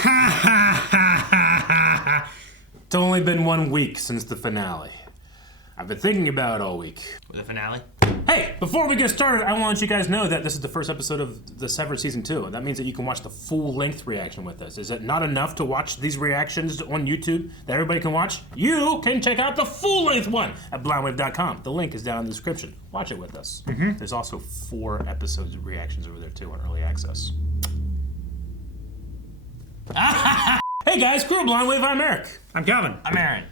Ha ha ha ha ha ha. It's only been 1 week since the finale. I've been thinking about it all week. The finale? Hey, before we get started, I want to let you guys know that this is the first episode of the Severance Season 2. That means that you can watch the full-length reaction with us. Is it not enough to watch these reactions on YouTube that everybody can watch? You can check out the full-length one at blindwave.com. The link is down in the description. Watch it with us. Mm-hmm. There's also 4 episodes of reactions over there, too, on Early Access. Hey guys, crew of Blindwave, I'm Eric. I'm Calvin. I'm Aaron.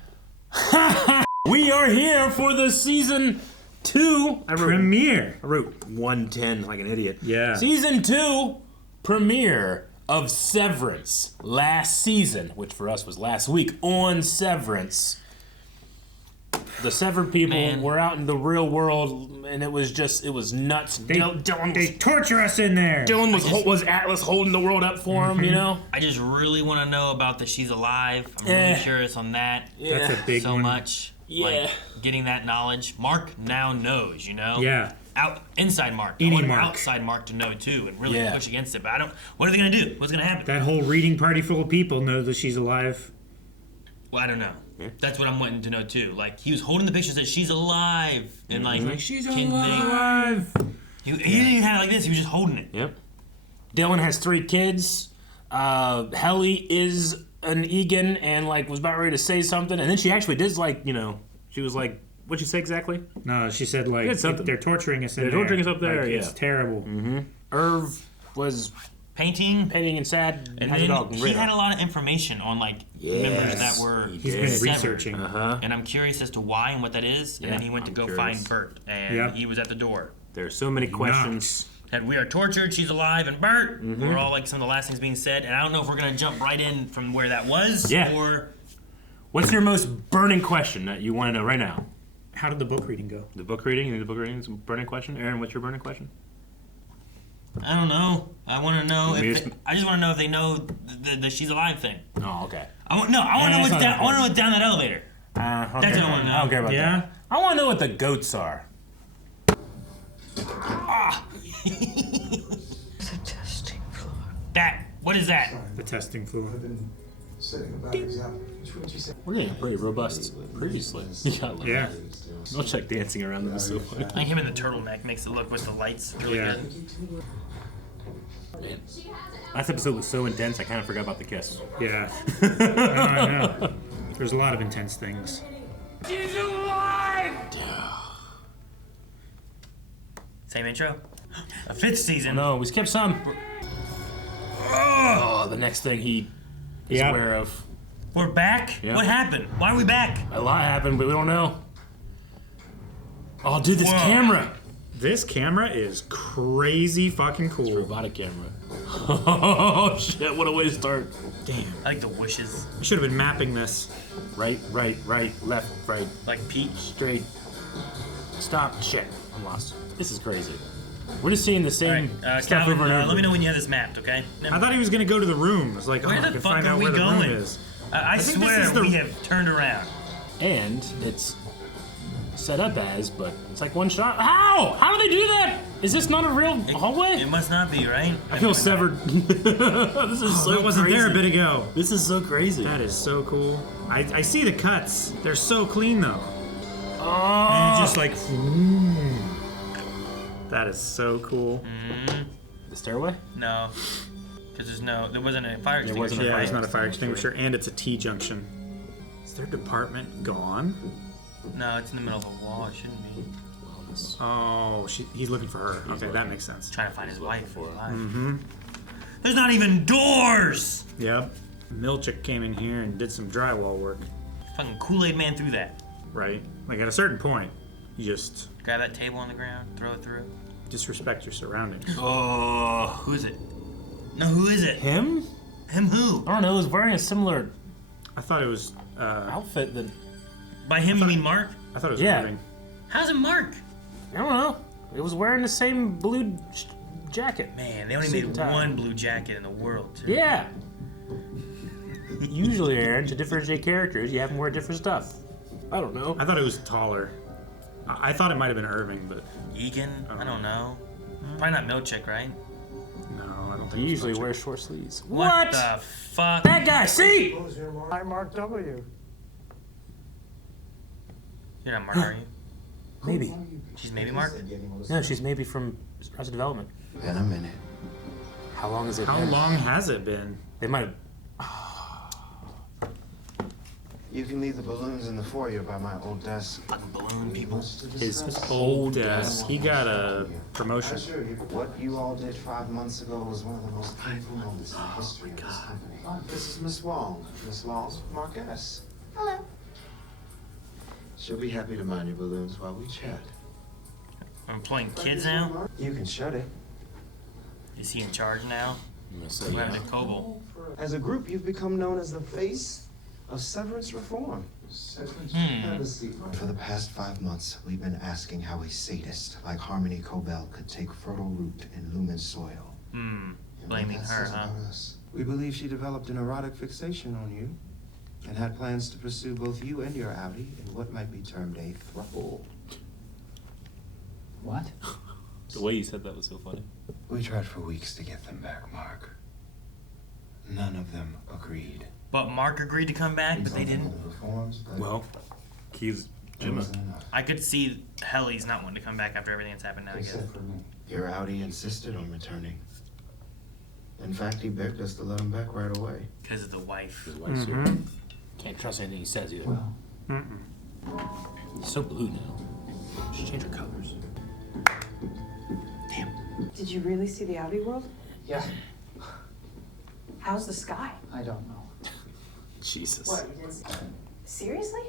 We are here for the Season 2 premiere. I wrote 110 like an idiot. Yeah. Season 2 premiere of Severance. Last season, which for us was last week on Severance. The severed people were out in the real world, and it was nuts. They torture us in there. Dylan was Atlas holding the world up for him, you know? I just really want to know about the she's alive. I'm really curious on that. Yeah. That's a big so one. much. Yeah. Like, getting that knowledge. Mark now knows, you know? Yeah. Inside Mark. Any I want Mark. outside Mark to know, too, and really push against it. But what are they going to do? What's going to happen? That whole reading party full of people know that she's alive. Well, I don't know. Yeah. That's what I'm wanting to know, too. Like, he was holding the picture that she's alive. And, like she's alive. He didn't even have it like this. He was just holding it. Yep. Dylan has 3 kids. Helly is an Egan and, like, was about ready to say something. And then she actually did, like, you know, she was like, what'd she say exactly? No, she said, like, they're torturing us in there. They're torturing us up there, like, yeah. It's terrible. Mm-hmm. Irv was painting and sad. And then he had a lot of information on, like, members that were He's been severed. researching. And I'm curious as to why and what that is. And then he went to go find Bert. And he was at the door. There are so many questions. And we are tortured, she's alive, and Bert. We're all like some of the last things being said. And I don't know if we're going to jump right in from where that was. Or... What's your most burning question that you want to know right now? How did the book reading go? The book reading? The book reading is a burning question? Aaron, what's your burning question? I don't know. I want to know if I just want to know if they know the she's alive thing. Oh, okay. I want to know what's down. I want to know what's down that elevator. That's what I want to know. I don't care about that. I want to know what the goats are. It's a testing floor. What is that? The testing floor. We're getting pretty robust previously. Yeah. No check dancing around them is so funny. I think him in the turtleneck makes it look with the lights really good. Man. Last episode was so intense, I kind of forgot about the kiss. Yeah. I know. There's a lot of intense things. She's alive! Same intro? A 5th season. No, we skipped some. Oh, the next thing he is aware of. We're back? Yep. What happened? Why are we back? A lot happened, but we don't know. Oh, dude, this camera. This camera is crazy fucking cool. It's a robotic camera. Oh, shit, what a way to start. Damn. I like the wishes. We should have been mapping this. Right, left, right. Like Pete. Straight. Stop. Shit, I'm lost. This is crazy. We're just seeing the same stuff Calvin, over and over. let me know when you have this mapped, okay? I thought he was going to go to the room. I was like, where I the can fuck find are out we where the going? room is. I swear we have turned around. And it's set up as, but it's like one shot. How? How do they do that? Is this not a real hallway? It must not be, right? I feel severed. This is so that wasn't crazy. there a bit ago. This is so crazy. That is so cool. I see the cuts. They're so clean though. Oh. And it's just like, that is so cool. The stairway? No. Because there wasn't a fire extinguisher. Yeah, it's not a fire extinguisher, and it's a T-junction. Is their department gone? No, it's in the middle of a wall. It shouldn't be. Oh, he's looking for her. Okay, that makes sense. Trying to find his wife. There's not even doors! Yep. Milchick came in here and did some drywall work. Fucking Kool-Aid Man through that. Right. Like at a certain point, you just grab that table on the ground, throw it through. Disrespect your surroundings. Oh, who is it? No, who is it? Him? Him who? I don't know. He was wearing a similar I thought it was outfit that. By him, you mean Mark? I thought it was Irving. How's it Mark? I don't know. It was wearing the same blue jacket. Man, they only made one blue jacket in the world, too. Yeah. Usually, Aaron, to differentiate characters, you have them wear different stuff. I don't know. I thought it was taller. I thought it might have been Irving, but Egan? I don't know. Probably not Milchick, right? no, I don't He usually wears short sleeves. What the fuck? That guy, see? I'm Mark W. You're not Mark, are you? Maybe. She's maybe Mark? No, she's maybe from Arrested Development. Been a minute. How long has it How been? long has it been? They might have. You can leave the balloons in the foyer by my old desk. Fucking balloon people. His Old desk. He got a promotion. I assure you, what you all did 5 months ago was one of the most painful moments in the history of this company. This is Miss Huang. Miss Huang's Marquez. Hello. She'll be happy to mind your balloons while we chat. I'm playing kids now? You can shut it. Is he in charge now? I'm gonna say What yeah. happened to Cobel? As a group, you've become known as the face of Severance reform. For the past 5 months, we've been asking how a sadist like Harmony Cobel could take fertile root in Lumon soil. And what Blaming that her, says huh? about us. We believe she developed an erotic fixation on you and had plans to pursue both you and your Audi in what might be termed a throuple. What? The way you said that was so funny. We tried for weeks to get them back, Mark. None of them agreed. But Mark agreed to come back, but they didn't. Well, he's Gemma. I could see Helly's not wanting to come back after everything that's happened now, I guess. Except for me. Your Audi insisted on returning. In fact, he begged us to let him back right away. Because of the wife. His wife's here. Can't trust anything he says either. He's so blue now. Should change her colors. Damn. Did you really see the outie world? Yeah, How's the sky? I don't know. Jesus. What, you didn't see? Seriously?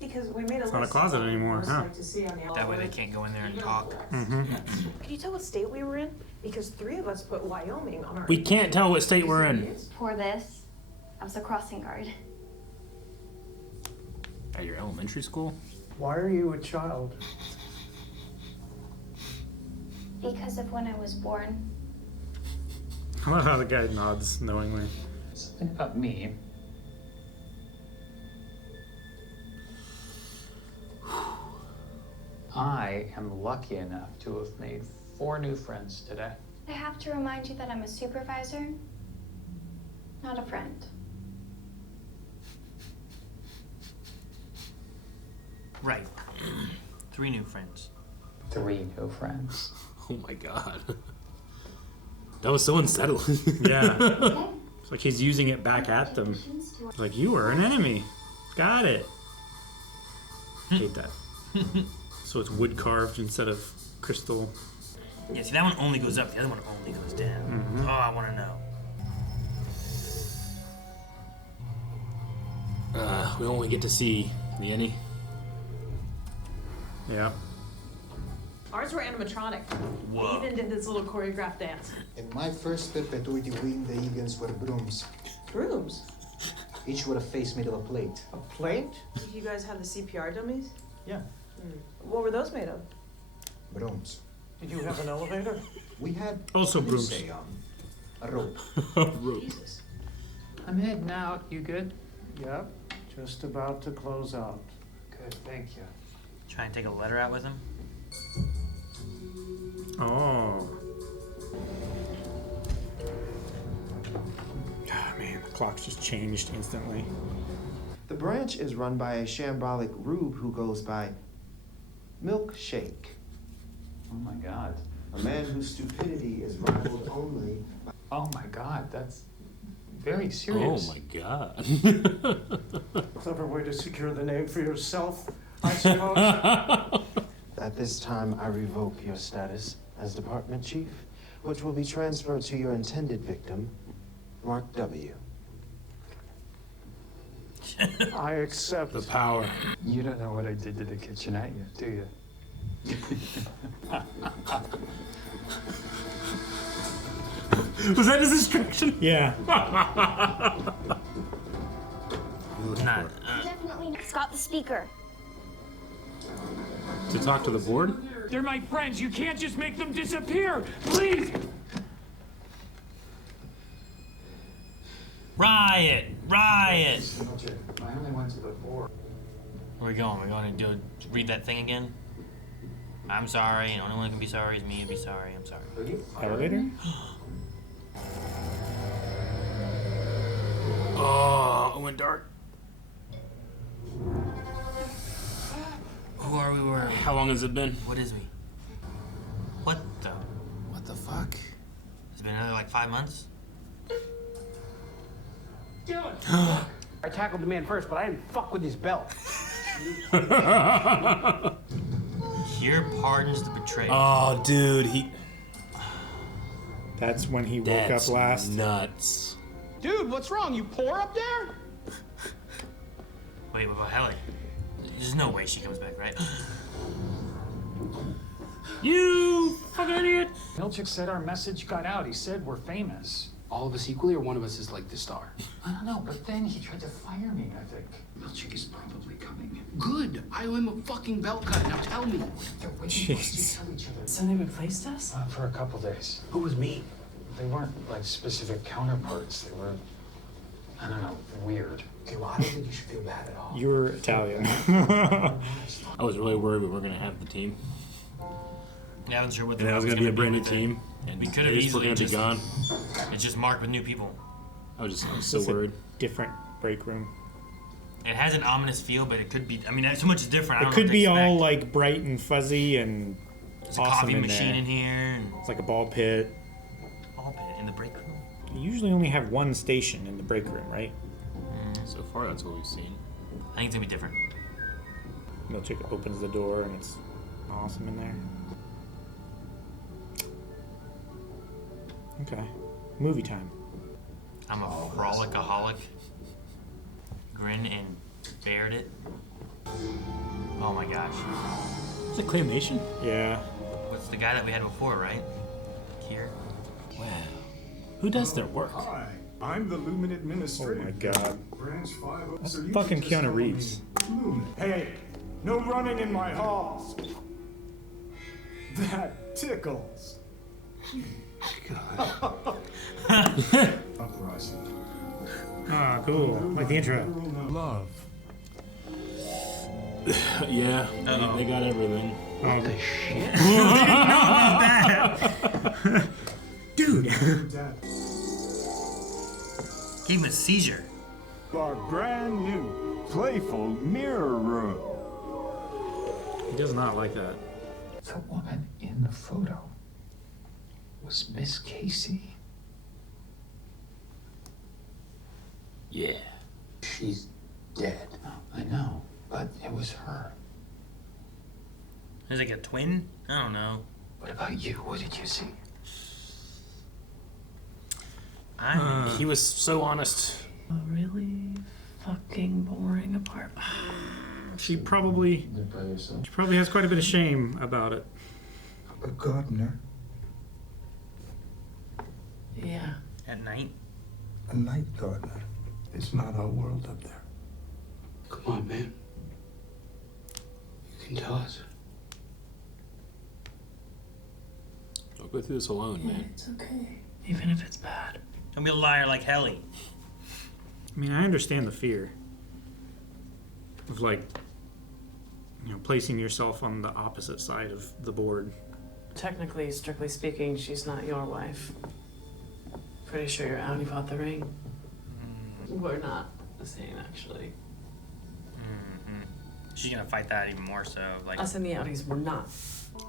Because we made a It's not a list closet of what anymore, we'd huh? like to see on the That way they can't go in there and talk. Can you tell what state we were in? Because 3 of us put Wyoming on our. We can't tell what state we're in. For this, I was a crossing guard. At your elementary school? Why are you a child? Because of when I was born. I love how the guy nods knowingly. Something about me. I am lucky enough to have made 4 new friends today. I have to remind you that I'm a supervisor, not a friend. Right. 3 new friends. 3 new friends. Oh my god. That was so unsettling. Yeah. Okay? It's like he's using it back at them. It's like, you were an enemy. Got it. Hate that. So it's wood carved instead of crystal. Yeah, see, that one only goes up, the other one only goes down. Oh, I want to know. We only get to see the Annie. Yeah. Ours were animatronic. Whoa. They even did this little choreographed dance. In my first perpetuity wing, the Eagans were brooms. Brooms. Each with a face made of a plate. A plate? Did you guys have the CPR dummies? Yeah, What were those made of? brooms. Did you have an elevator? We had Also what do you brooms. say, a rope. Jesus. I'm heading out. You good? Yep, just about to close out. Good, thank you. Try and take a letter out with him. Oh. Ah, man, the clock's just changed instantly. The branch is run by a shambolic rube who goes by Milkshake. Oh my god. A man whose stupidity is rivaled only by Oh my god, that's very Oh serious. my god. Clever way to secure the name for yourself, I suppose. At this time, I revoke your status as department chief, which will be transferred to your intended victim, Mark W. I accept. The power. You don't know what I did to the kitchenette yet, do you? Was that his instruction? Yeah. Not. Definitely got the speaker. To talk to the board? They're my friends. You can't just make them disappear. Please. Riot! Riot! I only went to the board. Where are we going? We're going to read that thing again? I'm sorry. The only one who can be sorry is me and be sorry. I'm sorry. Elevator? Oh, it went dark. Who are we? Where are we? How long has it been? What is we? What the? What the fuck? It's been another like 5 months? I tackled the man first, but I didn't fuck with his belt. Here pardons the betrayed. Oh, dude, he. That's when he woke That's up last. nuts. Dude, what's wrong? You poor up there? Wait, what about Helly? There's no way she comes back, right? You fucking idiot! Milchik said our message got out. He said we're famous. All of us equally, or one of us is like the star? I don't know, but then he tried to fire me, I think. Milchik is probably coming. Good. I owe him a fucking belt cut. Now tell me. They're waiting for us to tell each other. So they replaced us? For a couple days. Who was me? They weren't like specific counterparts. They were, I don't know, weird. Okay, well, I don't think you should feel bad at all. You're Italian. I was really worried we weren't gonna have the team. Yeah, I wasn't sure what the And that hell was gonna be a brand new with it. team. And We could have we're easily gonna be just gone. It's just marked with new people. I was so It's a worried. different break room. It has an ominous feel, but it could be. I mean, so much is different. I It don't know could what be to all expect. like bright and fuzzy and There's a awesome coffee in machine there. in here. And It's like a ball pit. all pit in the break room. You usually only have one station in the break room, right? So far, that's what we've seen. I think it's gonna be different. Milchik opens the door and it's awesome in there. Okay. Movie time. I'm a frolicaholic. Grin and bared it. Oh my gosh. Is it claymation? Yeah. What's the guy that we had before, right? Here. Wow. Who does their work? Hi, I'm the Lumen Oh Administrator. my god. Branch 5. That's So you fucking can just Keanu call me Reeves. Lumen. Hey, no running in my halls. That tickles. Uprising. Ah, cool. Like the intro. Love. Yeah, they got everything. What the shit? Dude. Gave him a seizure. Our brand new, playful mirror room. He does not like that. The woman in the photo was Miss Casey. Yeah. She's dead. I know, but it was her. Is it like a twin? I don't know. What about you? What did you see? He was so honest. A really fucking boring apartment. She probably has quite a bit of shame about it. A gardener, Yeah. At night? a night gardener. It's not our world up there. Come on, man. You can tell us. Don't go through this alone, man. It's okay. Even if it's bad. Don't be a liar like Helly. I mean, I understand the fear of like, placing yourself on the opposite side of the board. Technically, strictly speaking, she's not your wife. Pretty sure you're out. You bought the ring. We're not the same, actually. She's gonna fight that even more so. Like, Us and the Audis were not.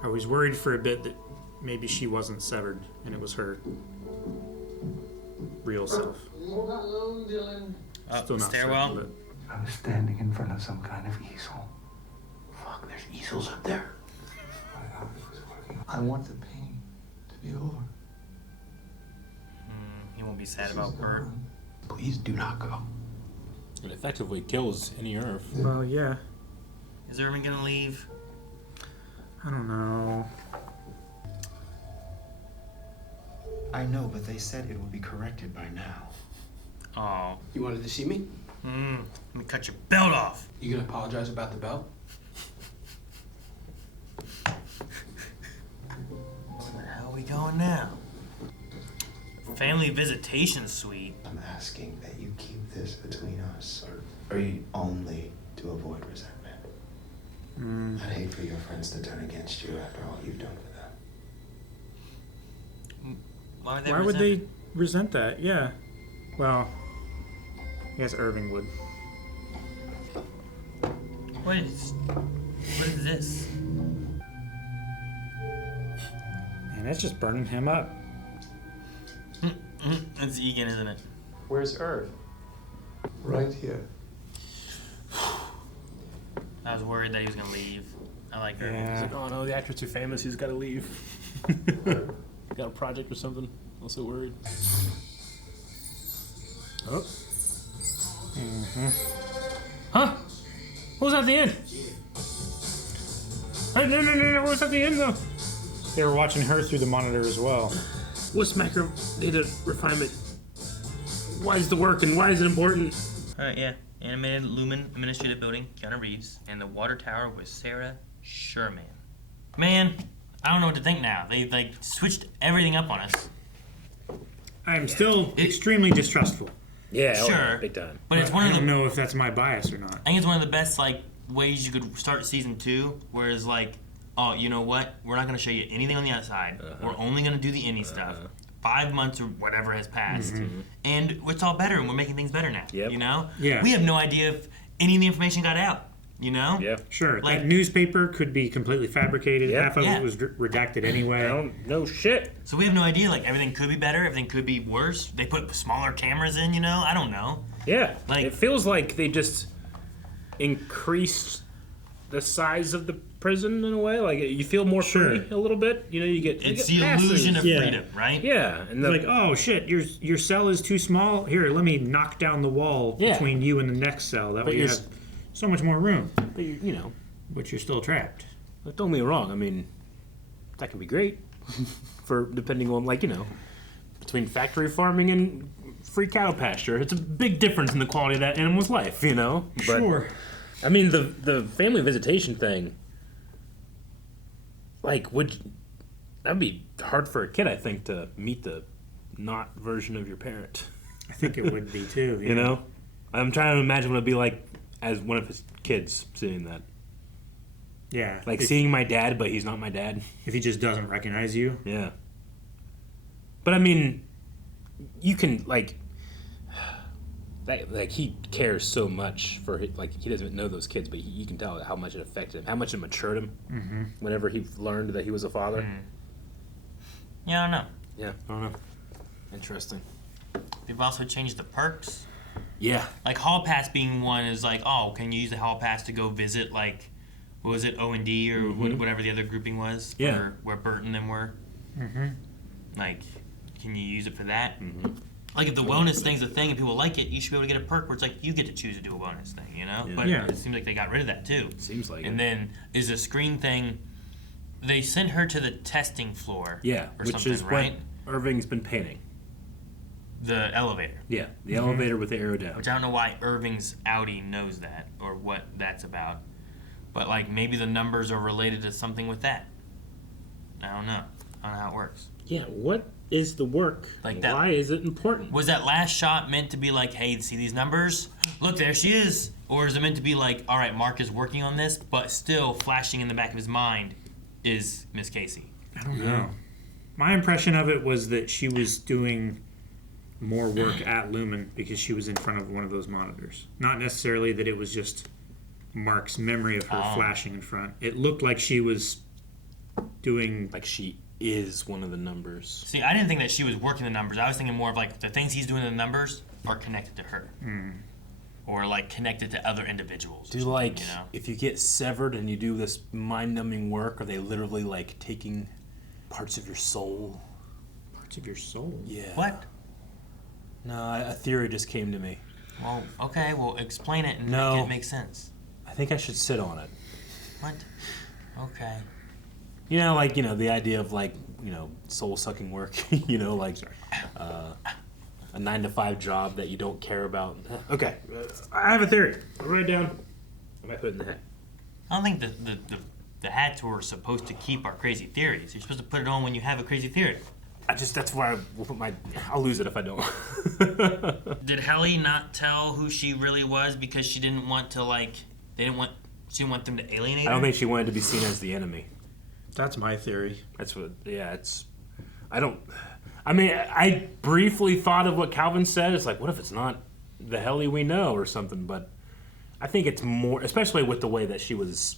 I was worried for a bit that maybe she wasn't severed and it was her real self. Still not stairwell. certain, I was standing in front of some kind of easel. Fuck, there's easels up there. I want the pain to be over. he won't be sad about Bert. Please do not go. It effectively kills any Earth. but well, yeah. Is Irving gonna leave? I don't know. I know, but they said it will be corrected by now. Oh. You wanted to see me? Let me cut your belt off. You gonna apologize about the belt? Where the hell are we going now? Family visitation suite. I'm asking that you keep this between us, or you only to avoid resentment. I'd hate for your friends to turn against you after all you've done for them. Why would they? Why would they resent that, yeah. Well, I guess Irving would. What is this? Man, that's just burning him up. It's Egan, isn't it? Where's Irv? Right here. I was worried that he was gonna leave. I like her. Yeah. He's like, oh no, the actor's too famous. He's got to leave. Got a project or something. Also worried. Oh. Huh? What was at the end? Hey, no. What was at the end though? They were watching her through the monitor as well. What's macro data refinement? Why is the work and why is it important? Alright, yeah. Animated Lumon Administrative Building, Keanu Reeves, and the Water Tower with Sarah Sherman. Man, I don't know what to think now. They like switched everything up on us. I'm still extremely distrustful. Yeah, Sure. big time. But it's one I of the don't know if that's my bias or not. I think it's one of the best like ways you could start season 2, whereas like, oh, you know what? We're not gonna show you anything on the outside. We're only gonna do the indie stuff. 5 months or whatever has passed, and it's all better, and we're making things better now. Yep. You know? Yeah. We have no idea if any of the information got out. You know? Yeah. Sure, Like- that newspaper could be completely fabricated. Yeah. Half of Yeah. it was redacted anyway. No shit. So we have no idea. Like everything could be better. Everything could be worse. They put smaller cameras in. You know? I don't know. Yeah. Like- it feels like they just increased the size of the prison in a way. Like you feel more free a little bit. You know, you get It's you the get illusion passes. of freedom, right? Yeah, and the, Like, oh shit, your cell is too small. Here, let me knock down the wall Yeah. between you and the next cell. That But way you you're have so much more room. but you know, But you're still trapped. like, don't get me wrong. I mean, that can be great for depending on like between factory farming and free cow pasture. It's a big difference in the quality of that animal's life. You know. But, Sure. I mean, the family visitation thing. Like, that'd be hard for a kid, I think, to meet the not version of your parent. I think it would be too. You know? I'm trying to imagine what it'd be like as one of his kids seeing that. Yeah. Like if, seeing my dad, but he's not my dad. if he just doesn't recognize you. Yeah. But I mean, you can, like he cares so much for his, like he doesn't know those kids, but you can tell how much it affected him, how much it matured him whenever he learned that he was a father. Yeah, I don't know. Yeah, I don't know. Interesting. They've also changed the perks. Yeah. Like hall pass being one is like, oh, can you use the hall pass to go visit like, what was it, O&D or whatever the other grouping was? Yeah. For where Bert and them were. Like, can you use it for that? Like if the wellness thing's a thing and people like it, you should be able to get a perk where it's like you get to choose to do a wellness thing, you know? Yeah. But Yeah. it seems like they got rid of that too. Seems like And it. then is the screen thing, they sent her to the testing floor. Yeah, Or which something, is right? what Irving's been painting. The elevator. Yeah, the elevator with the arrow down. Which I don't know why Irving's Audi knows that or what that's about. But like maybe the numbers are related to something with that. I don't know. I don't know how it works. Yeah, what is the work? Like that- Why is it important? Was that last shot meant to be like, hey, see these numbers? Look, there she is. Or is it meant to be like, all right, Mark is working on this, but still flashing in the back of his mind is Miss Casey? I don't know. My impression of it was that she was doing more work at Lumon because she was in front of one of those monitors. Not necessarily that it was just Mark's memory of her flashing in front. It looked like she was doing... Like she is one of the numbers. See, I didn't think that she was working the numbers. I was thinking more of like the things he's doing in the numbers are connected to her. Or like connected to other individuals. Do like you know? if you get severed and you do this mind-numbing work, are they literally like taking parts of your soul? Parts of your soul? Yeah. What? No, a theory just came to me. Well, okay, well explain it and No. make it make sense. I think I should sit on it. What? Okay. You know, like, the idea of like, soul-sucking work, like a 9-to-5 job that you don't care about. Okay, I have a theory. I'll write it down. I might put it in the hat. I don't think the hats were supposed to keep our crazy theories. You're supposed to put it on when you have a crazy theory. That's where I will put I'll lose it if I don't. Did Helly not tell who she really was because she didn't want to she didn't want them to alienate her? I don't think she wanted to be seen as the enemy. That's my theory. That's what, I mean, I briefly thought of what Calvin said. It's like, what if it's not the Helly we know or something? But I think it's more, especially with the way that she was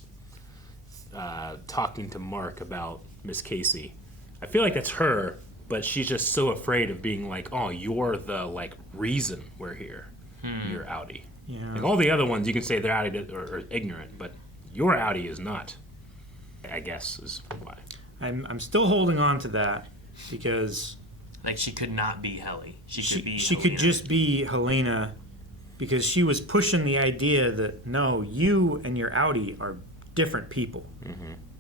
talking to Mark about Miss Casey. I feel like that's her, but she's just so afraid of being like, oh, you're the like reason we're here. You're outie. Yeah. Like all the other ones, you can say they're outie or ignorant, but your outie is not. I guess is why. I'm still holding on to that because Like she could not be Helly. She could just be Helena because she was pushing the idea that no, you and your outie are different people,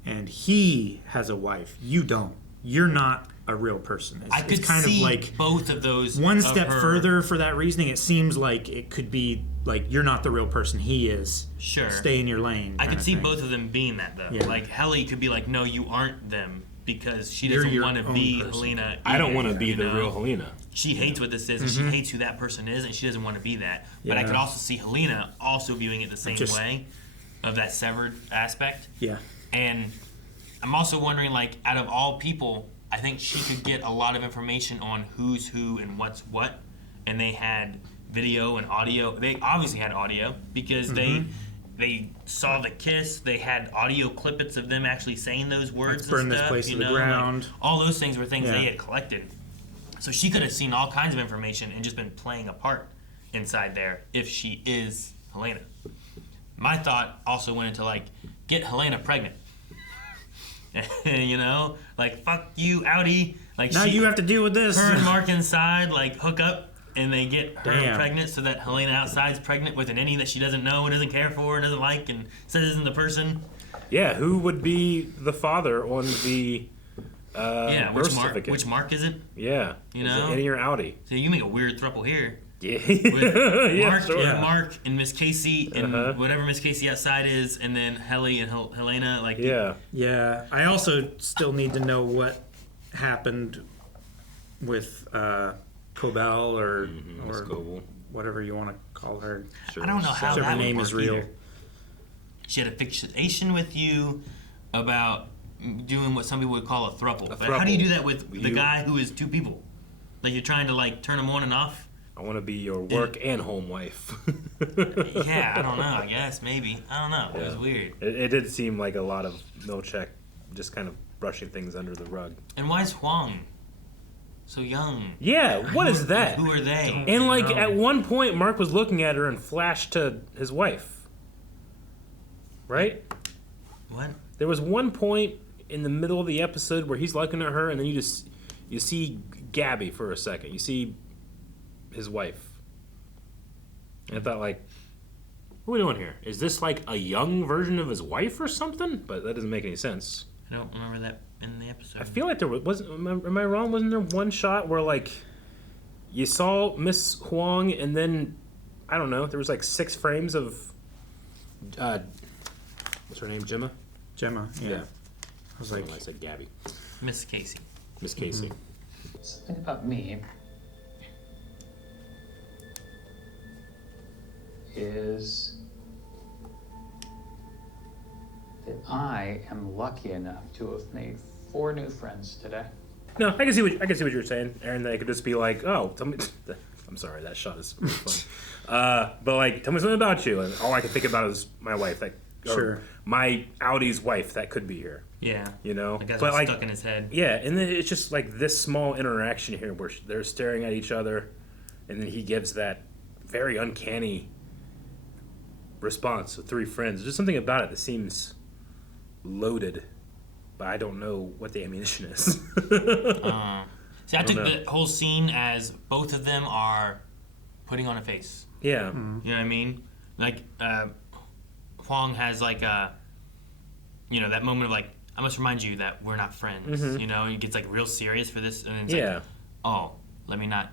and he has a wife. You don't. You're not a real person. I could it's kind see of like both of those. One step further for that reasoning, it seems like it could be like you're not the real person. He is. Sure. Stay in your lane. I could see both of them being that though. Yeah. Like Helly could be like, no, you aren't them because she doesn't want to be Helena. I don't want to be you the know? real Helena. She hates what this is, and she hates who that person is, and she doesn't want to be that. But I could also see Helena also viewing it the same way, of that severed aspect. Yeah. And I'm also wondering, like, out of all people, I think she could get a lot of information on who's who and what's what. And they had video and audio. They obviously had audio because they saw the kiss. They had audio clippets of them actually saying those words. Let's burn and this stuff, place you to the know? ground. Like, all those things were things they had collected. So she could have seen all kinds of information and just been playing a part inside there if she is Helena. My thought also went into, like, get Helena pregnant. You know? Like, fuck you, outie. Like, now you have to deal with this. Her and Mark inside, like, hook up, and they get her Damn. pregnant so that Helena outside's pregnant with an innie that she doesn't know and doesn't care for and doesn't like and says isn't the person. Yeah, who would be the father on the birth certificate? Which Mark is it? Yeah. You Is know? it Innie or outie? So you make a weird throuple here. Yeah. With Mark and Miss Casey and whatever Miss Casey outside is, and then Helly and Helena. Like yeah. I also still need to know what happened with Cobel or Cobel. Whatever you want to call her. I don't know how her that name would is work real. either. She had a fixation with you about doing what some people would call a throuple. But how do you do that with the guy who is two people? Like you're trying to like turn them on and off? I want to be your work and home wife. Yeah, I don't know. I guess maybe. I don't know. It was weird. It did seem like a lot of Milchek just kind of brushing things under the rug. And why is Huang so young? Yeah, what is that? Who are they? And like at one point, Mark was looking at her and flashed to his wife. Right? What? There was one point in the middle of the episode where he's looking at her, and then you see Gabby for a second. You see his wife. And I thought, like, what are we doing here? Is this like a young version of his wife or something? But that doesn't make any sense. I don't remember that in the episode. I feel like there wasn't. Am I wrong? Wasn't there one shot where like you saw Miss Huang, and then I don't know. There was like 6 frames of what's her name? Gemma. Yeah. I was like, I said Gabby. Miss Casey. Miss Casey. Something about me is that I am lucky enough to have made 4 new friends today. No, I can see what you're saying, Aaron. That it could just be like, oh, tell me. I'm sorry, that shot is really funny. But like, tell me something about you, and all I can think about is my wife. Like, my Audi's wife that could be here. Yeah. You know, I guess but it's like stuck in his head. Yeah, and then it's just like this small interaction here where they're staring at each other, and then he gives that very uncanny response of 3 friends. There's just something about it that seems loaded, but I don't know what the ammunition is. See, I took the whole scene as both of them are putting on a face. Yeah. You know what I mean? Like, Huang has like a, that moment of like, I must remind you that we're not friends. You know, he gets like real serious for this, and it's like, oh, let me not.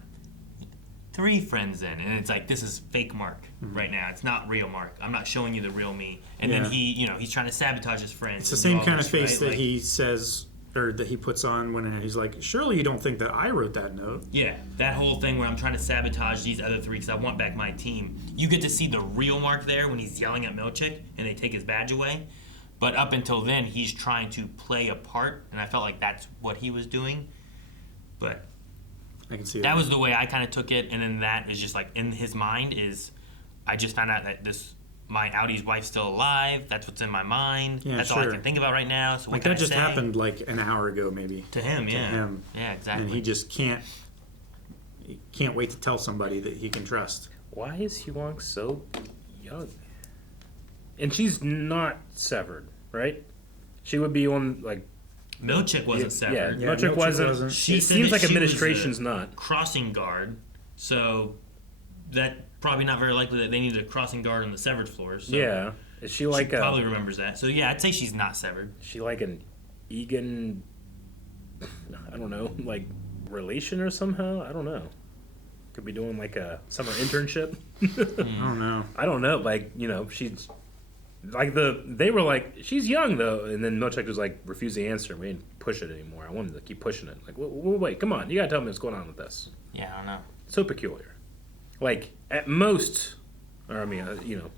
3 friends in, and it's like, this is fake Mark right now. It's not real Mark. I'm not showing you the real me. And then he's trying to sabotage his friends. it's the same kind of face that he says, or that he puts on when he's like, surely you don't think that I wrote that note. Yeah, that whole thing where I'm trying to sabotage these other 3 because I want back my team. You get to see the real Mark there when he's yelling at Milchek and they take his badge away. But up until then, he's trying to play a part, and I felt like that's what he was doing. But I can see that was the way I kind of took it, and then that is just like in his mind is, I just found out that my Audi's wife's still alive. That's what's in my mind. Yeah, that's all I can think about right now. So what like can that I just say? happened like an hour ago, maybe. To him, yeah. To him. Yeah, exactly. And he just can't wait to tell somebody that he can trust. Why is Huang so young? And she's not severed, right? She would be on like. Milchick wasn't severed. Yeah, Milchick wasn't. She It said seems that like she administration's was a not. crossing guard, so that probably not very likely that they needed a crossing guard on the severed floor. So Yeah, is she like she probably remembers that. So yeah, I'd say she's not severed. She like an Egan, I don't know, like relation or somehow? I don't know. Could be doing like a summer internship. I don't know. I don't know. Like, you know, she's like they were like, she's young though, and then Milchick was like, refused to answer. We didn't push it anymore. I wanted to keep pushing it. Like, wait, come on, you gotta tell me what's going on with this. Yeah, I don't know. So peculiar. Like at most, or I mean, you know,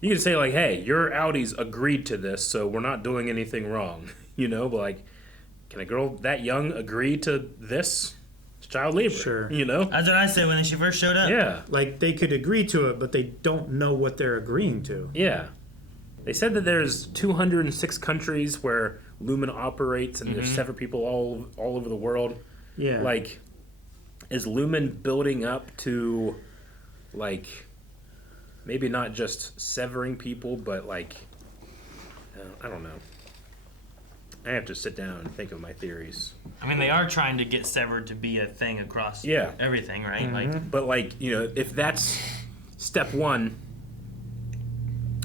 you can say like, hey, your Audis agreed to this, so we're not doing anything wrong. You know, but like, can a girl that young agree to this? It's child labor. Sure. You know? That's what I said when she first showed up. Yeah. Like they could agree to it, but they don't know what they're agreeing to. Yeah. They said that there's 206 countries where Lumen operates, and there's several people all over the world. Yeah. Like, is Lumen building up to, like, maybe not just severing people, but like, I don't know. I have to sit down and think of my theories. I mean, they are trying to get severed to be a thing across everything, right? Like, but like, you know, if that's step 1,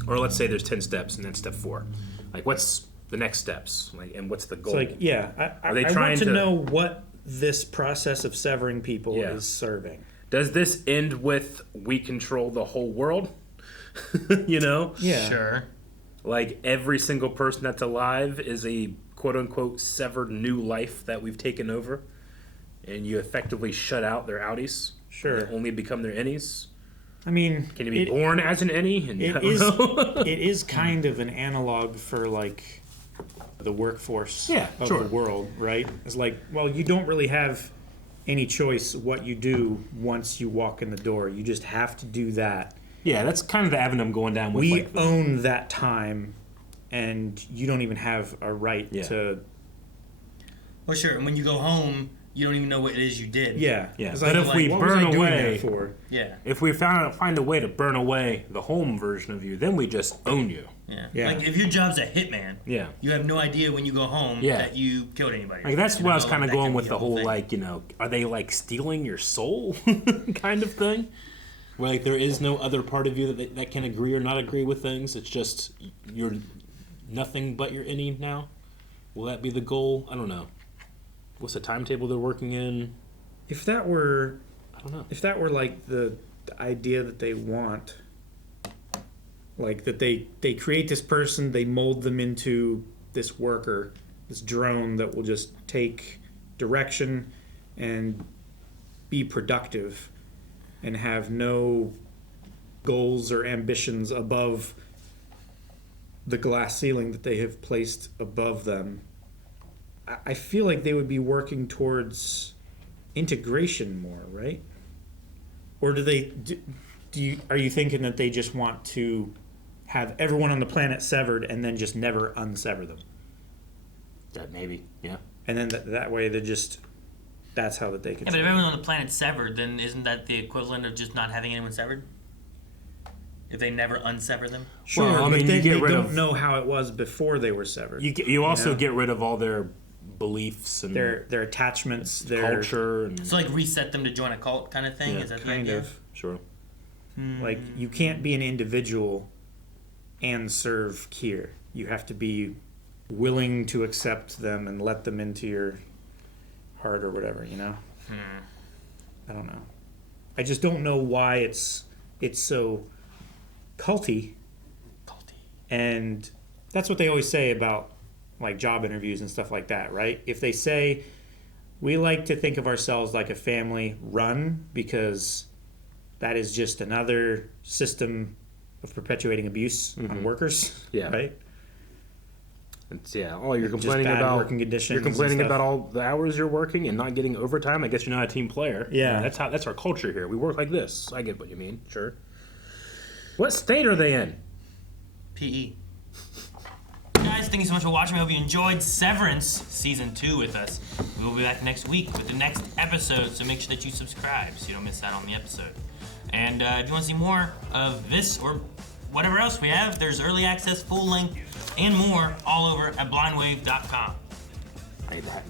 or let's say there's 10 steps and then step 4, like what's the next steps? Like, and what's the goal? It's like, yeah, Are they I trying want to to know what this process of severing people is serving. Does this end with we control the whole world? You know? Yeah. Sure. Like every single person that's alive is a quote unquote severed new life that we've taken over, and you effectively shut out their Audis. Sure. And only become their innies. I mean, can you be born as an innie? And it is kind of an analog for like the workforce of the world, right? It's like, well, you don't really have any choice what you do once you walk in the door. You just have to do that. Yeah, that's kind of the avenue I'm going down with. We like, own that time, and you don't even have a right to. Well, sure. And when you go home, you don't even know what it is you did. Yeah. Yeah. It's But like, if we what was burn I doing away, that for? Yeah. If we find a way to burn away the home version of you, then we just own you. Yeah. Like if your job's a hitman, Yeah. you have no idea when you go home that you killed anybody. Like that's what I was kind of That going can with be the a whole whole thing. like, you know, are they like stealing your soul kind of thing? Where like there is no other part of you that can agree or not agree with things. It's just you're nothing but your innie now. Will that be the goal? I don't know. What's the timetable they're working in? If that were, I don't know. If that were like the idea that they want, like that they create this person, they mold them into this worker, this drone that will just take direction and be productive and have no goals or ambitions above the glass ceiling that they have placed above them. I feel like they would be working towards integration more, right? Or do they are you thinking that they just want to have everyone on the planet severed and then just never unsever them? That maybe, yeah. And then that way they're just that's how that they can. Yeah, but if everyone on the planet's severed, then isn't that the equivalent of just not having anyone severed? If they never unsever them? Sure, well, I but mean, they you get rid don't of, know how it was before they were severed. You also know? get rid of all their beliefs and their attachments, their culture, and so like reset them to join a cult kind of thing. Yeah, is that the kind idea? of. Sure. Like you can't be an individual and serve Kier. You have to be willing to accept them and let them into your heart or whatever, you know? I don't know. I just don't know why it's so culty. And that's what they always say about like job interviews and stuff like that, right? If they say we like to think of ourselves like a family run because that is just another system of perpetuating abuse on workers, Yeah. right? It's, you're Just complaining bad about working conditions You're complaining and stuff. about all the hours you're working and not getting overtime. I guess you're not a team player. Yeah. That's our culture here. We work like this. I get what you mean. Sure. What state are they in? PE. Guys, thank you so much for watching. I hope you enjoyed Severance Season 2 with us. We will be back next week with the next episode, so make sure that you subscribe so you don't miss out on the episode. And if you want to see more of this or whatever else we have, there's early access, full length, and more all over at blindwave.com. Hey, that.